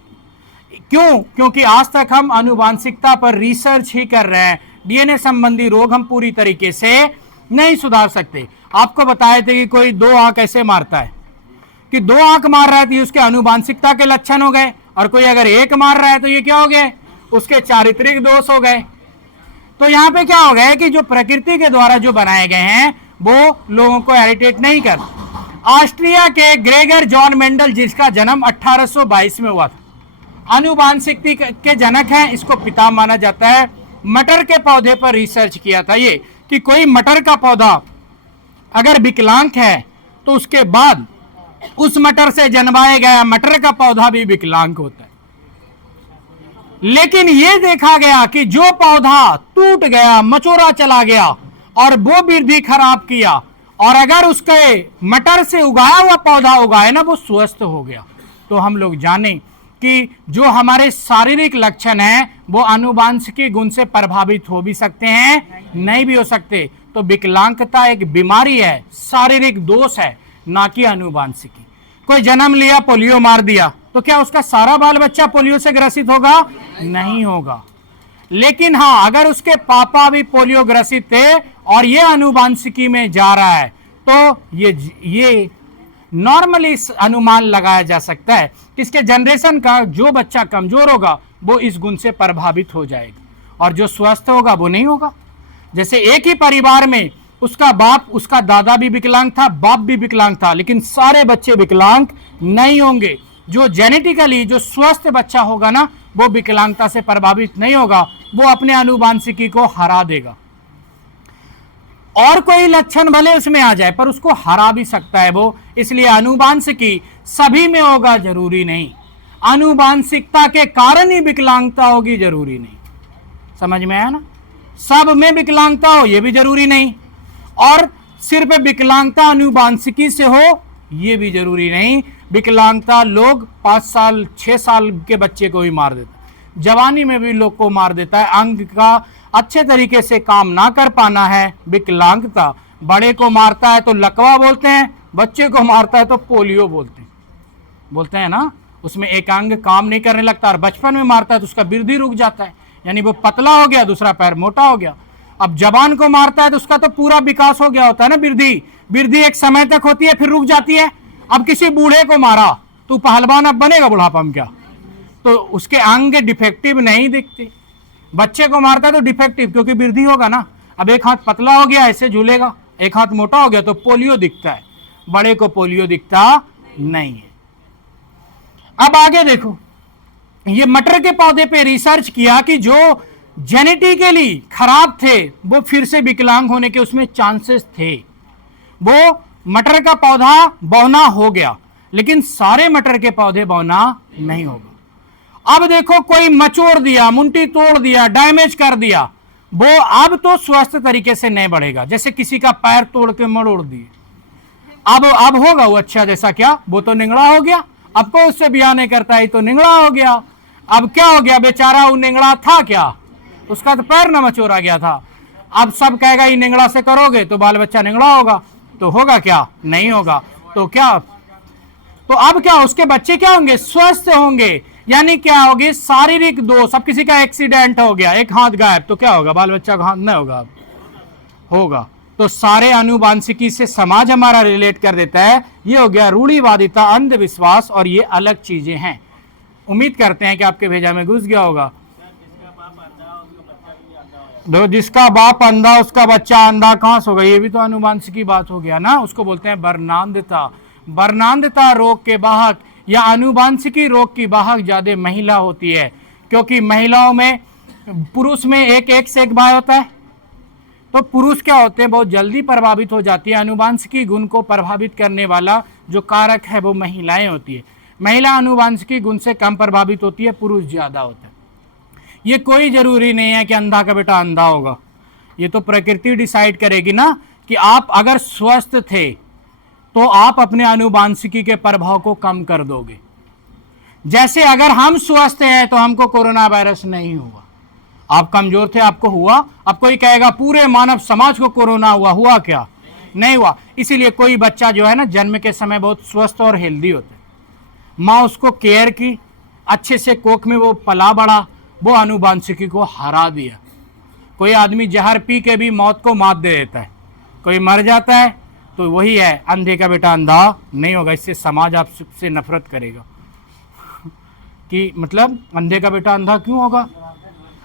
क्यों? क्योंकि आज तक हम आनुवांशिकता पर रिसर्च ही कर रहे हैं। डीएनए संबंधी रोग हम पूरी तरीके से नहीं सुधार सकते। आपको बताए थे कि कोई 2 आंख ऐसे मारता है कि 2 आंख मार रहा है तो उसके आनुवांशिकता के लक्षण हो गए, और कोई अगर 1 मार रहा है तो ये क्या हो गए, उसके चारित्रिक दोष हो गए। तो यहां पे क्या हो गया कि जो प्रकृति के द्वारा जो बनाए गए हैं वो लोगों को इरिटेट नहीं कर। ऑस्ट्रिया के ग्रेगर जॉन मेंडल, जिसका जन्म 1822 में हुआ था, आनुवांशिकी के जनक हैं, इसको पिता माना जाता है। मटर के पौधे पर रिसर्च किया था ये कि कोई मटर का पौधा अगर विकलांग है तो उसके बाद उस मटर से जन्माया गया मटर का पौधा भी विकलांग होता है। लेकिन यह देखा गया कि जो पौधा टूट गया, मचोरा चला गया और वो वृद्धि खराब किया, और अगर उसके मटर से उगाया हुआ पौधा उगाए ना, वो स्वस्थ हो गया। तो हम लोग जाने कि जो हमारे शारीरिक लक्षण हैं वो आनुवंशिकी गुण से प्रभावित हो भी सकते हैं, नहीं भी हो सकते। तो विकलांगता एक बीमारी है, शारीरिक दोष है, ना कि आनुवंशिकी। कोई जन्म लिया, पोलियो मार दिया, तो क्या उसका सारा बाल बच्चा पोलियो से ग्रसित होगा? नहीं होगा। लेकिन हाँ, अगर उसके पापा भी पोलियो ग्रसित थे और ये आनुवंशिकी में जा रहा है, तो ये नॉर्मली अनुमान लगाया जा सकता है कि इसके जनरेशन का जो बच्चा कमजोर होगा वो इस गुण से प्रभावित हो जाएगा, और जो स्वस्थ होगा वो नहीं होगा। जैसे एक ही परिवार में उसका बाप, उसका दादा भी विकलांग था, बाप भी विकलांग था, लेकिन सारे बच्चे विकलांग नहीं होंगे। जो जेनेटिकली जो स्वस्थ बच्चा होगा ना, वो विकलांगता से प्रभावित नहीं होगा, वो अपने आनुवंशिकी को हरा देगा। और कोई लक्षण भले उसमें आ जाए पर उसको हरा भी सकता है वो। इसलिए आनुवंशिकी सभी में होगा जरूरी नहीं, आनुवंशिकता के कारण ही विकलांगता होगी जरूरी नहीं। समझ में आया ना? सब में विकलांगता हो ये भी जरूरी नहीं, और सिर्फ विकलांगता आनुवंशिकी से हो ये भी जरूरी नहीं। विकलांगता लोग 5 साल 6 साल के बच्चे को भी मार देता है, जवानी में भी लोग को मार देता है। अंग का अच्छे तरीके से काम ना कर पाना है विकलांगता। बड़े को मारता है तो लकवा बोलते हैं, बच्चे को मारता है तो पोलियो बोलते हैं ना। उसमें एक अंग काम नहीं करने लगता, और बचपन में मारता है तो उसका वृद्धि रुक जाता है, यानी वो पतला हो गया, दूसरा पैर मोटा हो गया। अब जवान को मारता है तो उसका तो पूरा विकास हो गया होता है ना। वृद्धि एक समय तक होती है, फिर रुक जाती है। अब किसी बूढ़े को मारा तो पहलवान अब बनेगा बुढ़ापा में क्या? तो उसके अंग डिफेक्टिव नहीं दिखते। बच्चे को मारता है तो डिफेक्टिव, क्योंकि वृद्धि होगा ना। अब एक हाथ पतला हो गया ऐसे झूलेगा, एक हाथ मोटा हो गया तो पोलियो दिखता है, बड़े को पोलियो दिखता नहीं है। अब आगे देखो, ये मटर के पौधे पे रिसर्च किया कि जो जेनेटिकली खराब थे वो फिर से विकलांग होने के उसमें चांसेस थे। वो मटर का पौधा बौना हो गया, लेकिन सारे मटर के पौधे बौना नहीं होगा। अब देखो, कोई मचोड़ दिया, मुंटी तोड़ दिया, डैमेज कर दिया, वो अब तो स्वस्थ तरीके से नहीं बढ़ेगा। जैसे किसी का पैर तोड़ के मरोड़ दिए, अब होगा वो अच्छा जैसा क्या? वो तो निंगड़ा हो गया। अब को उससे ब्याह नहीं करता है तो निंगड़ा हो गया। अब क्या हो गया? बेचारा वो निंगड़ा था क्या? उसका तो पैर ना मचोरा गया था। अब सब कहेगा ये निंगड़ा से करोगे तो बाल बच्चा निंगड़ा होगा, तो होगा क्या? नहीं होगा। तो क्या? तो अब क्या उसके बच्चे क्या होंगे? स्वस्थ होंगे। यानी क्या होगी? शारीरिक दोष। अब किसी का एक्सीडेंट हो गया, एक हाथ गायब, तो क्या होगा? बाल बच्चा का हाथ नहीं होगा? होगा। तो सारे आनुवंशिकी से समाज हमारा रिलेट कर देता है। ये हो गया रूढ़िवादिता, अंधविश्वास, और ये अलग चीजें हैं। उम्मीद करते हैं कि आपके भेजा में घुस गया होगा। जिसका बाप अंधा उसका बच्चा अंधा कहां से होगा? ये भी तो आनुवंशिकी बात हो गया ना। उसको बोलते हैं वर्णांधता। वर्णांधता रोग के वाहक या आनुवंशिकी रोग की वाहक ज्यादा महिला होती है, क्योंकि महिलाओं में, पुरुष में एक से एक भाई होता है। तो पुरुष क्या होते हैं? बहुत जल्दी प्रभावित हो जाती है। आनुवंशिकी गुण को प्रभावित करने वाला जो कारक है वो महिलाएं होती है। महिला आनुवंशिकी गुण से कम प्रभावित होती है, पुरुष ज्यादा होता है। ये कोई जरूरी नहीं है कि अंधा का बेटा अंधा होगा। ये तो प्रकृति डिसाइड करेगी ना कि आप अगर स्वस्थ थे तो आप अपने आनुवंशिकी के प्रभाव को कम कर दोगे। जैसे अगर हम स्वस्थ हैं तो हमको कोरोना वायरस नहीं हुआ, आप कमजोर थे आपको हुआ। अब कोई कहेगा पूरे मानव समाज को कोरोना हुआ क्या? नहीं हुआ। इसीलिए कोई बच्चा जो है ना, जन्म के समय बहुत स्वस्थ और हेल्दी होता है, माँ उसको केयर की, अच्छे से कोख में वो पला बढ़ा, वो आनुवंशिकी को हरा दिया। कोई आदमी जहर पी के भी मौत को मात दे देता है, कोई मर जाता है। तो वही है, अंधे का बेटा अंधा नहीं होगा। इससे समाज आपसे नफरत करेगा कि मतलब अंधे का बेटा अंधा क्यों होगा?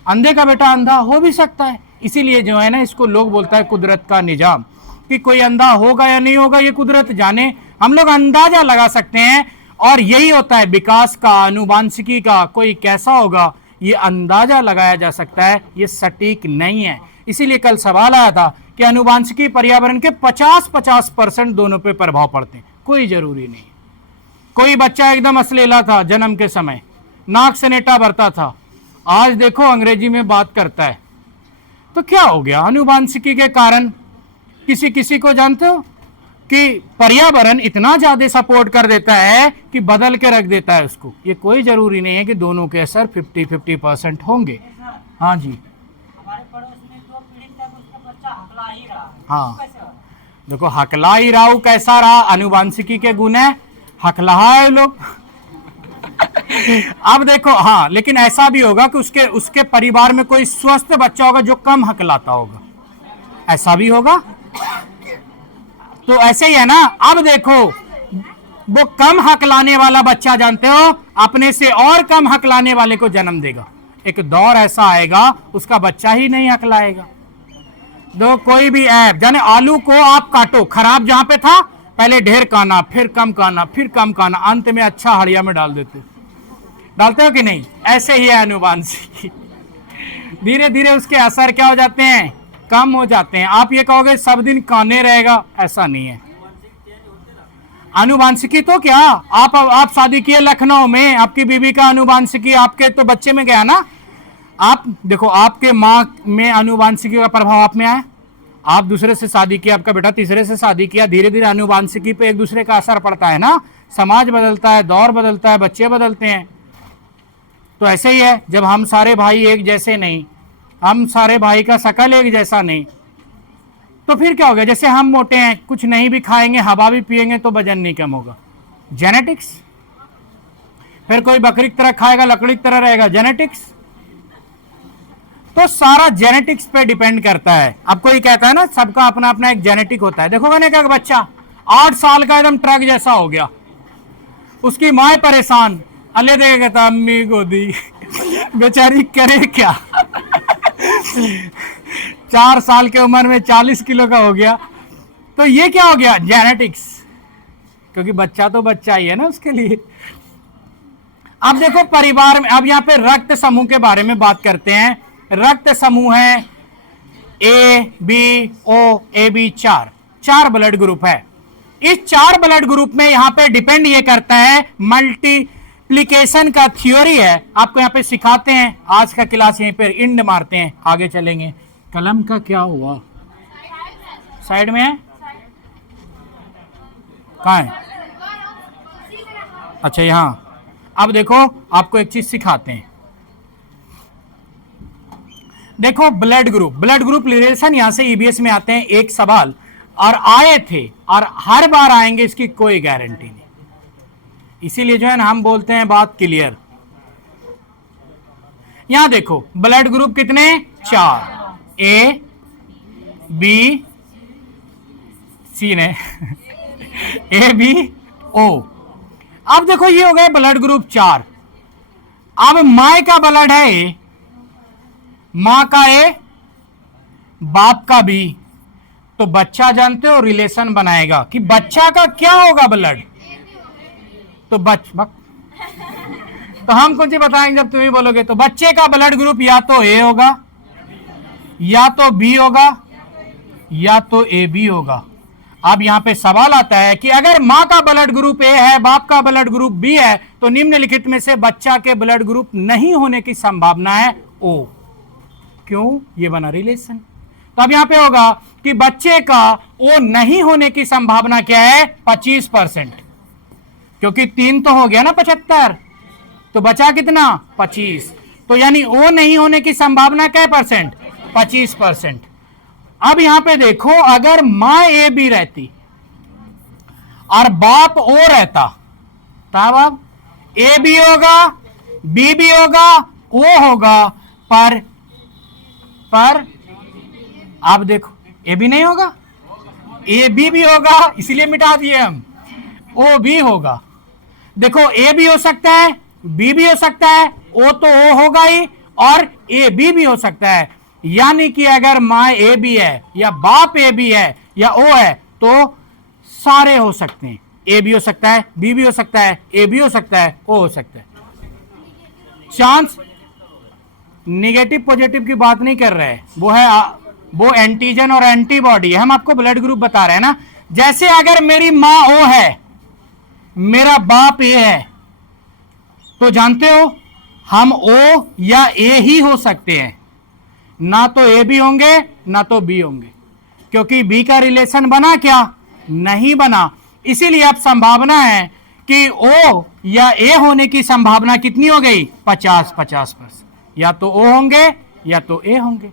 अंधे का बेटा अंधा हो भी सकता है। इसीलिए जो है ना, इसको लोग बोलता है कुदरत का निजाम, कि कोई अंधा होगा या नहीं होगा ये कुदरत जाने। हम लोग अंदाजा लगा सकते हैं, और यही होता है विकास का, आनुवंशिकी का। कोई कैसा होगा ये अंदाजा लगाया जा सकता है, ये सटीक नहीं है। इसीलिए कल सवाल आया था कि अनुवांशिकी पर्यावरण के 50-50% दोनों पे प्रभाव पड़ते हैं? कोई जरूरी नहीं। कोई बच्चा एकदम अश्लीला था जन्म के समय, नाक से नेटा भरता था, आज देखो अंग्रेजी में बात करता है, तो क्या हो गया? अनुवांशिकी के कारण। किसी किसी को जानते हो कि पर्यावरण इतना ज्यादा सपोर्ट कर देता है कि बदल के रख देता है उसको। ये कोई जरूरी नहीं है कि दोनों के असर 50-50% होंगे। हाँ जी, हमारे पड़ोस में 2 पीढ़ी तक उसका बच्चा हकला ही रहा है। हाँ कैसे हो? देखो, हकला ही रहा हूं, कैसा रहा? अनुवांशिकी के गुण है, हकला है लोग। अब देखो, हाँ, लेकिन ऐसा भी होगा कि उसके परिवार में कोई स्वस्थ बच्चा होगा जो कम हकलाता होगा, ऐसा भी होगा। तो ऐसे ही है ना। अब देखो, वो कम हकलाने वाला बच्चा, जानते हो, अपने से और कम हकलाने वाले को जन्म देगा। एक दौर ऐसा आएगा उसका बच्चा ही नहीं हकलाएगा। दो कोई भी ऐप, जाने आलू को आप काटो, खराब जहां पे था पहले ढेर काना, फिर कम काना, फिर कम काना, अंत में अच्छा हड़िया में डालते हो कि नहीं? ऐसे ही है अनुवांशिकी। धीरे धीरे उसके असर क्या हो जाते हैं? कम हो जाते हैं। आप ये कहोगे सब दिन काने रहेगा, ऐसा नहीं है। अनुवांशिकी तो क्या, आप शादी किए लखनऊ में, आपकी बीवी का अनुवांशिकी आपके तो बच्चे में गया ना। आप देखो, आपके माँ में अनुवांशिकी का प्रभाव आप में आया, आप दूसरे से शादी किया, आपका बेटा तीसरे से शादी किया, धीरे धीरे अनुवांशिकी पे एक दूसरे का असर पड़ता है ना। समाज बदलता है, दौर बदलता है, बच्चे बदलते हैं। तो ऐसे ही है, जब हम सारे भाई एक जैसे नहीं, हम सारे भाई का शकल एक जैसा नहीं, तो फिर क्या होगा? जैसे हम मोटे हैं, कुछ नहीं भी खाएंगे, हवा भी पिएंगे तो वजन नहीं कम होगा, जेनेटिक्स। फिर कोई बकरी की तरह खाएगा, लकड़ी की तरह रहेगा, जेनेटिक्स। तो सारा जेनेटिक्स पे डिपेंड करता है। अब कोई कहता है ना सबका अपना अपना एक जेनेटिक होता है। देखो मैंने कहा, बच्चा 8 साल का एकदम ट्रक जैसा हो गया, उसकी माँ परेशान, अले देगा, कहता अम्मी गोदी, बेचारी करे क्या? 4 साल के उम्र में 40 किलो का हो गया। तो ये क्या हो गया? जेनेटिक्स। क्योंकि बच्चा तो बच्चा ही है ना उसके लिए। अब देखो परिवार में, अब यहां पे रक्त समूह के बारे में बात करते हैं। रक्त समूह है A B O, A B, 4 blood group है। इस 4 ब्लड ग्रुप में यहां पे डिपेंड ये करता है, मल्टीप्लिकेशन का थ्योरी है, आपको यहां पे सिखाते हैं। आज का क्लास यहीं पे इंड मारते हैं, आगे चलेंगे। कलम का क्या हुआ? साइड में है, कहाँ है? अच्छा, यहां। अब देखो, आपको एक चीज सिखाते हैं। देखो, ब्लड ग्रुप रिलेशन यहां से ईबीएस में आते हैं एक सवाल, और आए थे और हर बार आएंगे, इसकी कोई गारंटी नहीं। इसीलिए जो है ना, हम बोलते हैं बात क्लियर। यहां देखो, ब्लड ग्रुप कितने? 4, ए बी सी ने ए बी ओ। अब देखो, ये हो गए ब्लड ग्रुप 4। अब माँ का ब्लड है ए, मां का ए, बाप का बी, तो बच्चा जानते हो रिलेशन बनाएगा कि बच्चा का क्या होगा ब्लड, तो तो हम कुछ ही बताएंगे जब तुम ही बोलोगे। तो बच्चे का ब्लड ग्रुप या तो ए होगा, या तो बी होगा, या तो ए बी होगा। अब यहां पे सवाल आता है कि अगर मां का ब्लड ग्रुप ए है, बाप का ब्लड ग्रुप बी है, तो निम्नलिखित में से बच्चा के ब्लड ग्रुप नहीं होने की संभावना है ओ। क्यों? ये बना रिलेशन। तो अब यहां पे होगा कि बच्चे का ओ नहीं होने की संभावना क्या है? 25%, क्योंकि 3 तो हो गया ना 75, तो बचा कितना? 25। तो यानी ओ नहीं होने की संभावना क्या परसेंट? 25%। अब यहां पे देखो, अगर मां ए बी रहती और बाप ओ रहता, तब अब ए बी होगा, बी भी होगा, ओ होगा, पर आप देखो ए बी नहीं होगा, ए बी भी होगा, इसीलिए मिटा दिए हम, ओ भी होगा। देखो, ए भी हो सकता है, बी भी हो सकता है, ओ तो ओ होगा ही, और ए बी भी हो सकता है। यानी कि अगर मां ए बी है, या बाप ए बी है, या ओ है, तो सारे हो सकते हैं। ए भी हो सकता है, बी भी हो सकता है, ए भी हो सकता है, ओ हो सकता है। चांस नेगेटिव पॉजिटिव की बात नहीं कर रहे हैं, वो है वो एंटीजन और एंटीबॉडी है। हम आपको ब्लड ग्रुप बता रहे हैं ना। जैसे अगर मेरी मां ओ है, मेरा बाप ए है, तो जानते हो हम ओ या ए ही हो सकते हैं, ना तो ए भी होंगे ना तो बी होंगे, क्योंकि बी का रिलेशन बना क्या? नहीं बना। इसीलिए अब संभावना है कि ओ या ए होने की संभावना कितनी हो गई? 50-50%। या तो ओ होंगे या तो ए होंगे।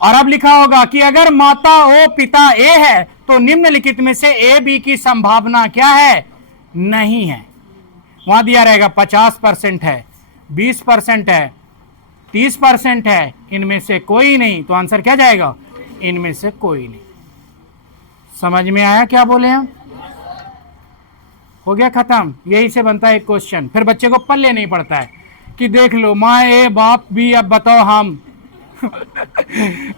और अब लिखा होगा कि अगर माता ओ पिता ए है तो निम्नलिखित में से ए बी की संभावना क्या है? नहीं है। वहां दिया रहेगा 50% है, 20% है, 30% है, इनमें से कोई नहीं। तो आंसर क्या जाएगा? इनमें से कोई नहीं। समझ में आया क्या बोले हम? हो गया खत्म। यही से बनता है एक क्वेश्चन। फिर बच्चे को पल्ले नहीं पड़ता है कि देख लो माँ ए बाप बी, अब बताओ हम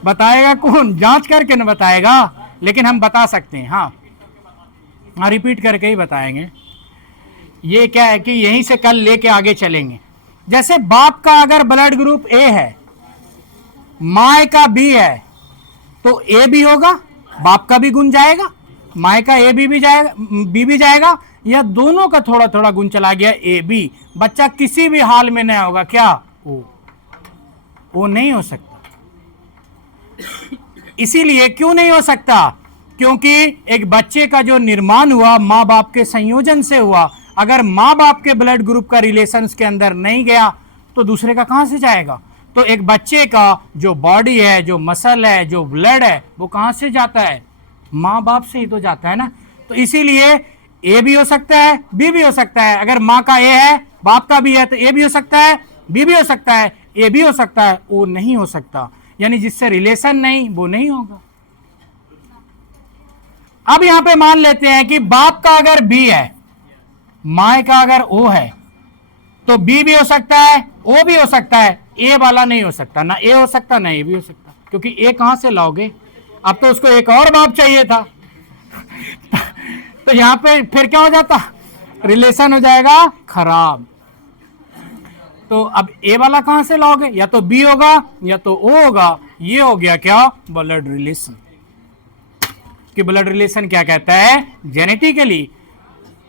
बताएगा कौन? जांच करके न बताएगा, लेकिन हम बता सकते हैं। हाँ, रिपीट करके ही बताएंगे। ये क्या है कि यहीं से कल लेके आगे चलेंगे। जैसे बाप का अगर ब्लड ग्रुप ए है, माँ का बी है, तो ए भी होगा, बाप का भी गुण जाएगा, माँ का ए बी भी जाएगा, बी भी जाएगा, या दोनों का थोड़ा थोड़ा गुण चला गया ए बी। बच्चा किसी भी हाल में नहीं होगा क्या? ओ नहीं हो सकता। इसीलिए क्यों नहीं हो सकता? क्योंकि एक बच्चे का जो निर्माण हुआ माँ बाप के संयोजन से हुआ। अगर माँ बाप के ब्लड ग्रुप का रिलेशन के अंदर नहीं गया तो दूसरे का कहां से जाएगा? तो एक बच्चे का जो बॉडी है, जो मसल है, जो ब्लड है, वो कहां से जाता है? माँ बाप से ही तो जाता है ना। तो इसीलिए ए भी हो सकता है, बी भी हो सकता है। अगर माँ का ए है, बाप का भी है, तो ए भी हो सकता है, बी भी हो सकता है, ए भी हो सकता है, ओ नहीं हो सकता। यानी जिससे रिलेशन नहीं, वो नहीं होगा। अब यहां पे मान लेते हैं कि बाप का अगर बी है, माँ का अगर ओ है, तो बी भी हो सकता है, ओ भी हो सकता है, ए वाला नहीं हो सकता। ना ए हो सकता ना ए भी हो सकता, क्योंकि ए कहां से लाओगे? अब तो उसको एक और बाप चाहिए था तो यहां पे फिर क्या हो जाता? रिलेशन हो जाएगा खराब। तो अब ए वाला कहां से लाओगे? या तो बी होगा या तो ओ होगा। ये हो गया क्या? Blood relation. कि ब्लड रिलेशन क्या कहता है? जेनेटिकली।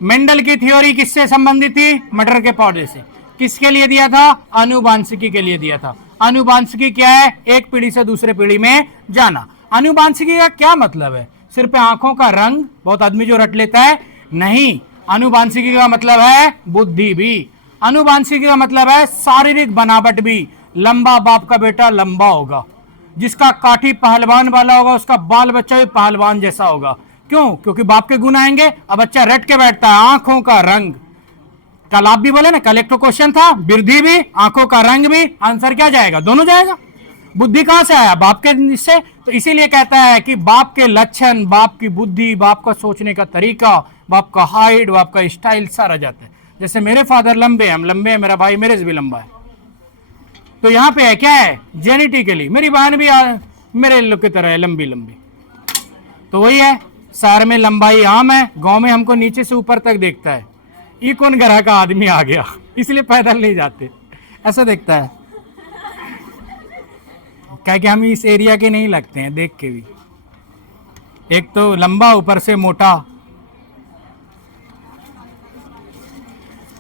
मेंडल की थ्योरी किससे संबंधित थी? मटर के पौधे से। किसके लिए दिया था? आनुवांशिकी के लिए दिया था। आनुवांशिकी क्या है? एक पीढ़ी से दूसरे पीढ़ी में जाना। आनुवांशिकी का क्या मतलब है? सिर्फ आंखों का रंग? बहुत आदमी जो रट लेता है, नहीं। आनुवांशिकी का मतलब है बुद्धि भी। आनुवांशिकी का मतलब है शारीरिक बनावट भी। लंबा बाप का बेटा लंबा होगा, जिसका काठी पहलवान वाला होगा उसका बाल बच्चा भी पहलवान जैसा होगा। क्यों? क्योंकि बाप के गुण आएंगे। अब बच्चा रट के बैठता है आंखों का रंग। कल आप भी बोले ना, कल एक तो क्वेश्चन था, वृद्धि भी आंखों का रंग भी। आंसर क्या जाएगा? दोनों जाएगा। बुद्धि कहां से आया? बाप के से। तो इसीलिए कहता है कि बाप के लक्षण, बाप की बुद्धि, बाप का सोचने का तरीका, बाप का हाइट, बाप का स्टाइल सारा जाता है। जैसे मेरे फादर लंबे हैं, हम लंबे हैं, मेरा भाई मेरे से भी लंबा है। तो यहां पे है क्या है? जेनेटिकली। मेरी बहन भी मेरे लोग की तरह है, लंबी लंबी। तो वही है, शहर में लंबाई आम है, गांव में हमको नीचे से ऊपर तक देखता है, ये कौन ग्रह का आदमी आ गया, इसलिए पैदल नहीं जाते, ऐसा देखता है। क्या कि हम इस एरिया के नहीं लगते हैं देख के भी। एक तो लंबा, ऊपर से मोटा।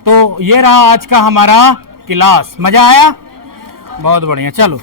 तो ये रहा आज का हमारा क्लास। मजा आया? बहुत बढ़िया। चलो